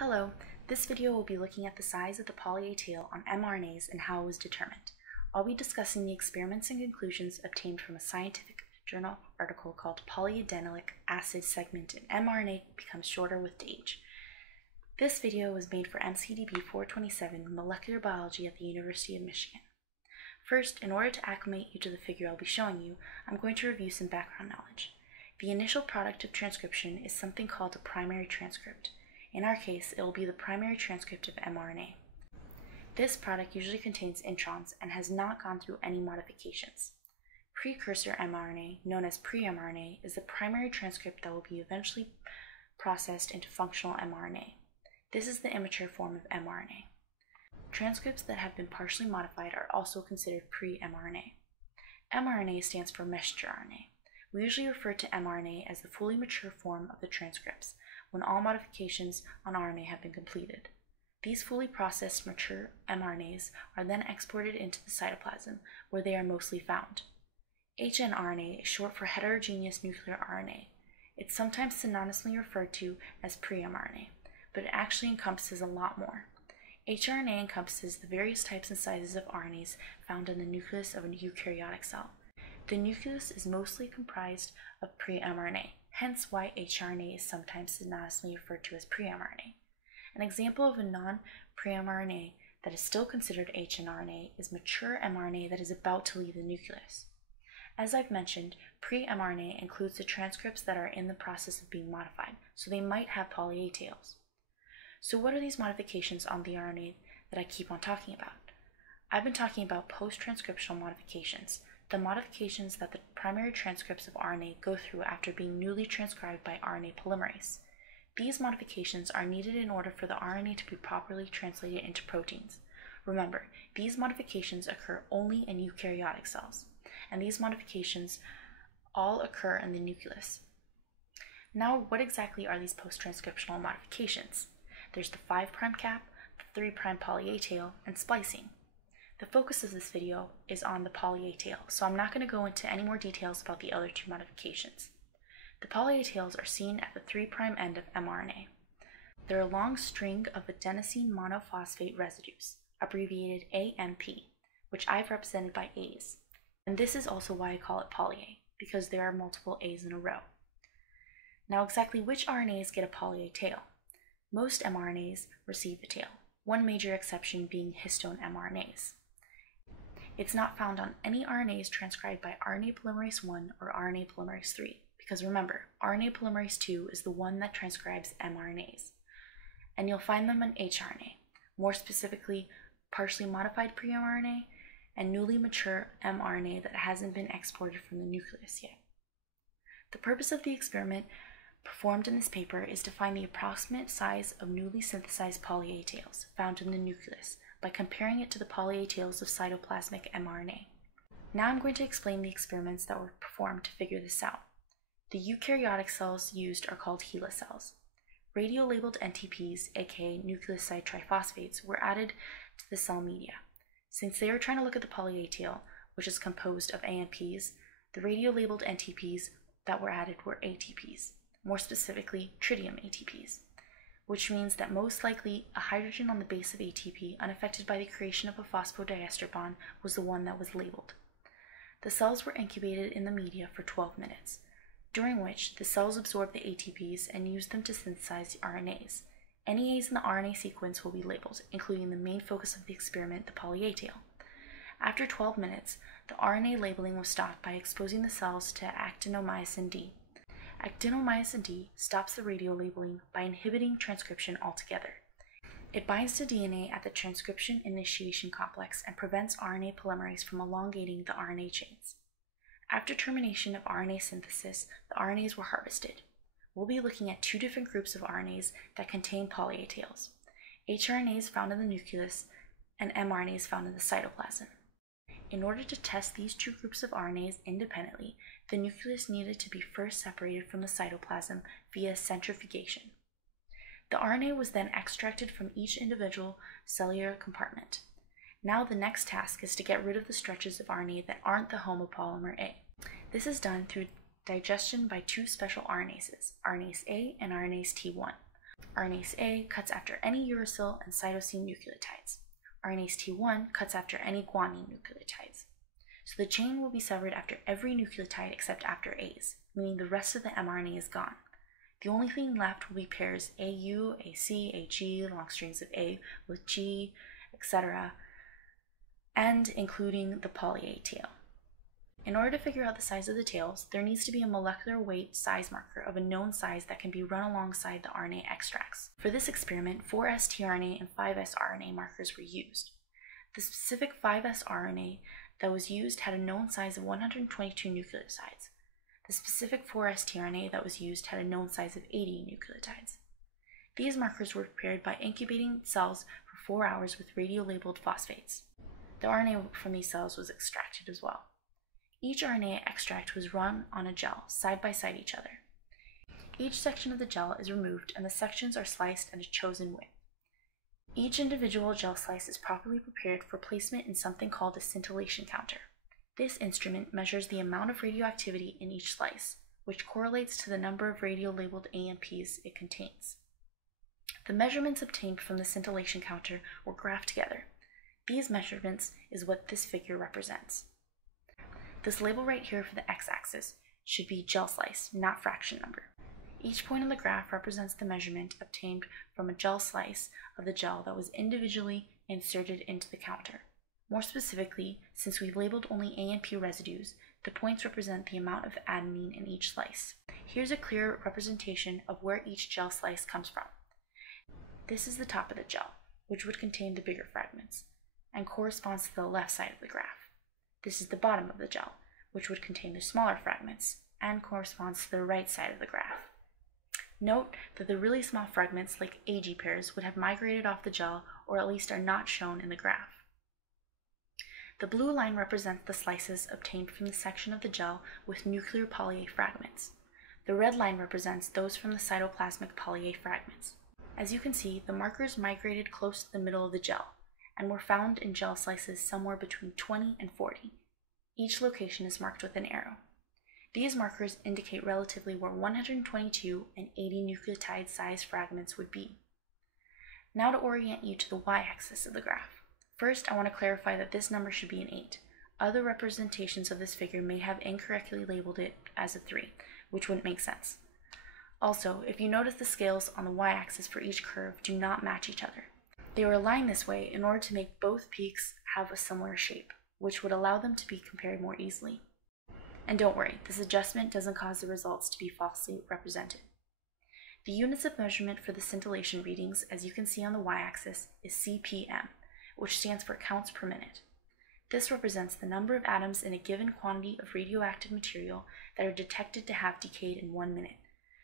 Hello, this video will be looking at the size of the poly-A tail on mRNAs and how it was determined. I'll be discussing the experiments and conclusions obtained from a scientific journal article called Polyadenylic Acid Segment in mRNA Becomes Shorter with Age. This video was made for MCDB 427 Molecular Biology at the University of Michigan. First, in order to acclimate you to the figure I'll be showing you, I'm going to review some background knowledge. The initial product of transcription is something called a primary transcript. In our case, it will be the primary transcript of mRNA. This product usually contains introns and has not gone through any modifications. Precursor mRNA, known as pre-mRNA, is the primary transcript that will be eventually processed into functional mRNA. This is the immature form of mRNA. Transcripts that have been partially modified are also considered pre-mRNA. mRNA stands for messenger RNA. We usually refer to mRNA as the fully mature form of the transcripts, when all modifications on RNA have been completed. These fully processed mature mRNAs are then exported into the cytoplasm, where they are mostly found. hnRNA is short for heterogeneous nuclear RNA. It's sometimes synonymously referred to as pre-mRNA, but it actually encompasses a lot more. hrNA encompasses the various types and sizes of RNAs found in the nucleus of a eukaryotic cell. The nucleus is mostly comprised of pre-mRNA, hence why hrNA is sometimes synonymously referred to as pre-mRNA. An example of a non-pre-mRNA that is still considered hnRNA is mature mRNA that is about to leave the nucleus. As I've mentioned, pre-mRNA includes the transcripts that are in the process of being modified, so they might have poly-A tails. So what are these modifications on the RNA that I keep on talking about? I've been talking about post-transcriptional modifications, the modifications that the primary transcripts of RNA go through after being newly transcribed by RNA polymerase. These modifications are needed in order for the RNA to be properly translated into proteins. Remember, these modifications occur only in eukaryotic cells, and these modifications all occur in the nucleus. Now, what exactly are these post-transcriptional modifications? There's the 5' cap, the 3' poly-A tail, and splicing. The focus of this video is on the poly-A tail, so I'm not going to go into any more details about the other two modifications. The poly-A tails are seen at the 3' end of mRNA. They're a long string of adenosine monophosphate residues, abbreviated AMP, which I've represented by A's. And this is also why I call it poly-A, because there are multiple A's in a row. Now, exactly which RNAs get a poly-A tail? Most mRNAs receive a tail, one major exception being histone mRNAs. It's not found on any RNAs transcribed by RNA polymerase I or RNA polymerase III, because remember, RNA polymerase II is the one that transcribes mRNAs. And you'll find them in hrNA, more specifically partially modified pre-mRNA and newly mature mRNA that hasn't been exported from the nucleus yet. The purpose of the experiment performed in this paper is to find the approximate size of newly synthesized poly-A tails found in the nucleus by comparing it to the poly-A tails of cytoplasmic mRNA. Now I'm going to explain the experiments that were performed to figure this out. The eukaryotic cells used are called HeLa cells. Radio-labeled NTPs, aka nucleoside triphosphates, were added to the cell media. Since they were trying to look at the poly-A tail, which is composed of AMPs, the radio-labeled NTPs that were added were ATPs, more specifically tritium ATPs, which means that most likely a hydrogen on the base of ATP unaffected by the creation of a phosphodiester bond was the one that was labeled. The cells were incubated in the media for 12 minutes, during which the cells absorbed the ATPs and used them to synthesize the RNAs. Any A's in the RNA sequence will be labeled, including the main focus of the experiment, the poly-A tail. After 12 minutes, the RNA labeling was stopped by exposing the cells to actinomycin D. Actinomycin D stops the radio labeling by inhibiting transcription altogether. It binds to DNA at the transcription initiation complex and prevents RNA polymerase from elongating the RNA chains. After termination of RNA synthesis, the RNAs were harvested. We'll be looking at two different groups of RNAs that contain poly-A tails: hrNAs found in the nucleus and mRNAs found in the cytoplasm. In order to test these two groups of RNAs independently, the nucleus needed to be first separated from the cytoplasm via centrifugation. The RNA was then extracted from each individual cellular compartment. Now the next task is to get rid of the stretches of RNA that aren't the homopolymer A. This is done through digestion by two special RNases, RNase A and RNase T1. RNase A cuts after any uracil and cytosine nucleotides. RNase T1 cuts after any guanine nucleotides. So the chain will be severed after every nucleotide except after A's, meaning the rest of the mRNA is gone. The only thing left will be pairs AU, AC, AG, long strings of A with G, etc., and including the poly-A tail. In order to figure out the size of the tails, there needs to be a molecular weight size marker of a known size that can be run alongside the RNA extracts. For this experiment, 4S tRNA and 5S RNA markers were used. The specific 5S RNA that was used had a known size of 122 nucleosides. The specific 4S tRNA that was used had a known size of 80 nucleotides. These markers were prepared by incubating cells for 4 hours with radio-labeled phosphates. The RNA from these cells was extracted as well. Each RNA extract was run on a gel, side by side each other. Each section of the gel is removed and the sections are sliced at a chosen width. Each individual gel slice is properly prepared for placement in something called a scintillation counter. This instrument measures the amount of radioactivity in each slice, which correlates to the number of radio-labeled AMPs it contains. The measurements obtained from the scintillation counter were graphed together. These measurements is what this figure represents. This label right here for the x-axis should be gel slice, not fraction number. Each point on the graph represents the measurement obtained from a gel slice of the gel that was individually inserted into the counter. More specifically, since we've labeled only AMP residues, the points represent the amount of adenine in each slice. Here's a clear representation of where each gel slice comes from. This is the top of the gel, which would contain the bigger fragments, and corresponds to the left side of the graph. This is the bottom of the gel, which would contain the smaller fragments, and corresponds to the right side of the graph. Note that the really small fragments, like AG pairs, would have migrated off the gel, or at least are not shown in the graph. The blue line represents the slices obtained from the section of the gel with nuclear poly-A fragments. The red line represents those from the cytoplasmic poly-A fragments. As you can see, the markers migrated close to the middle of the gel, and were found in gel slices somewhere between 20 and 40. Each location is marked with an arrow. These markers indicate relatively where 122 and 80 nucleotide size fragments would be. Now to orient you to the y-axis of the graph. First, I want to clarify that this number should be an 8. Other representations of this figure may have incorrectly labeled it as a 3, which wouldn't make sense. Also, if you notice, the scales on the y-axis for each curve do not match each other. They were aligned this way in order to make both peaks have a similar shape, which would allow them to be compared more easily. And don't worry, this adjustment doesn't cause the results to be falsely represented. The units of measurement for the scintillation readings, as you can see on the y-axis, is CPM, which stands for counts per minute. This represents the number of atoms in a given quantity of radioactive material that are detected to have decayed in 1 minute.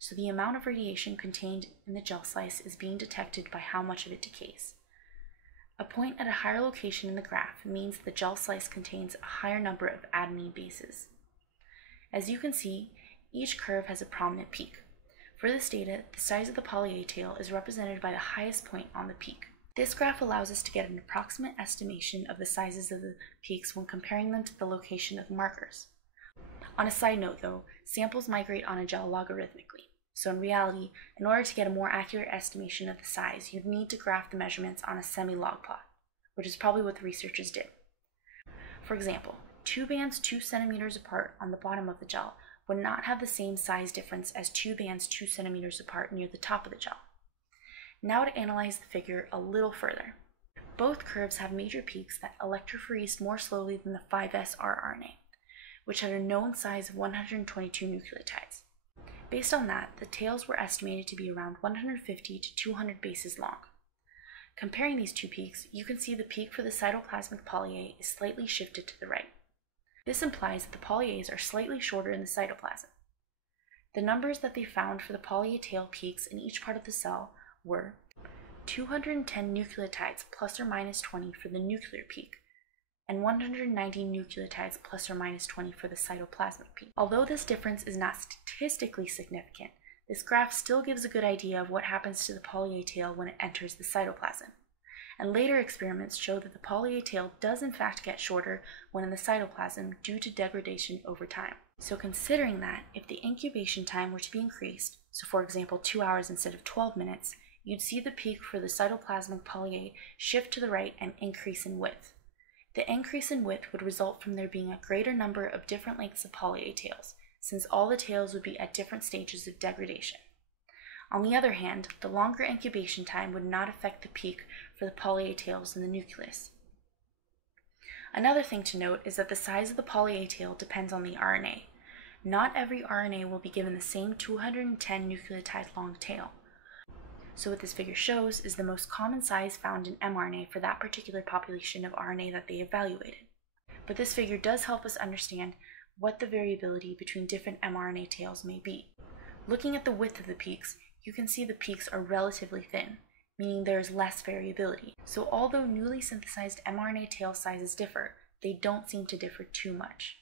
So the amount of radiation contained in the gel slice is being detected by how much of it decays. A point at a higher location in the graph means the gel slice contains a higher number of adenine bases. As you can see, each curve has a prominent peak. For this data, the size of the poly-A tail is represented by the highest point on the peak. This graph allows us to get an approximate estimation of the sizes of the peaks when comparing them to the location of markers. On a side note though, samples migrate on a gel logarithmically. So in reality, in order to get a more accurate estimation of the size, you'd need to graph the measurements on a semi-log plot, which is probably what the researchers did. For example, 2 bands 2 centimeters apart on the bottom of the gel would not have the same size difference as 2 bands 2 centimeters apart near the top of the gel. Now to analyze the figure a little further. Both curves have major peaks that electrophoresed more slowly than the 5S rRNA, which had a known size of 122 nucleotides. Based on that, the tails were estimated to be around 150 to 200 bases long. Comparing these two peaks, you can see the peak for the cytoplasmic poly-A is slightly shifted to the right. This implies that the poly-As are slightly shorter in the cytoplasm. The numbers that they found for the poly-A tail peaks in each part of the cell were 210 nucleotides plus or minus 20 for the nuclear peak, and 190 nucleotides plus or minus 20 for the cytoplasmic peak. Although this difference is not statistically significant, this graph still gives a good idea of what happens to the poly-A tail when it enters the cytoplasm. And later experiments show that the poly-A tail does in fact get shorter when in the cytoplasm due to degradation over time. So considering that, if the incubation time were to be increased, so for example 2 hours instead of 12 minutes, you'd see the peak for the cytoplasmic poly-A shift to the right and increase in width. The increase in width would result from there being a greater number of different lengths of poly-A tails, since all the tails would be at different stages of degradation. On the other hand, the longer incubation time would not affect the peak for the poly-A tails in the nucleus. Another thing to note is that the size of the poly-A tail depends on the RNA. Not every RNA will be given the same 210 nucleotide long tail. So what this figure shows is the most common size found in mRNA for that particular population of RNA that they evaluated. But this figure does help us understand what the variability between different mRNA tails may be. Looking at the width of the peaks, you can see the peaks are relatively thin, meaning there is less variability. So although newly synthesized mRNA tail sizes differ, they don't seem to differ too much.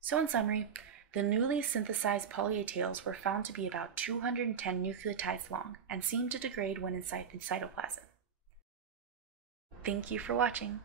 So in summary, the newly synthesized poly-A tails were found to be about 210 nucleotides long and seem to degrade when inside the cytoplasm. Thank you for watching.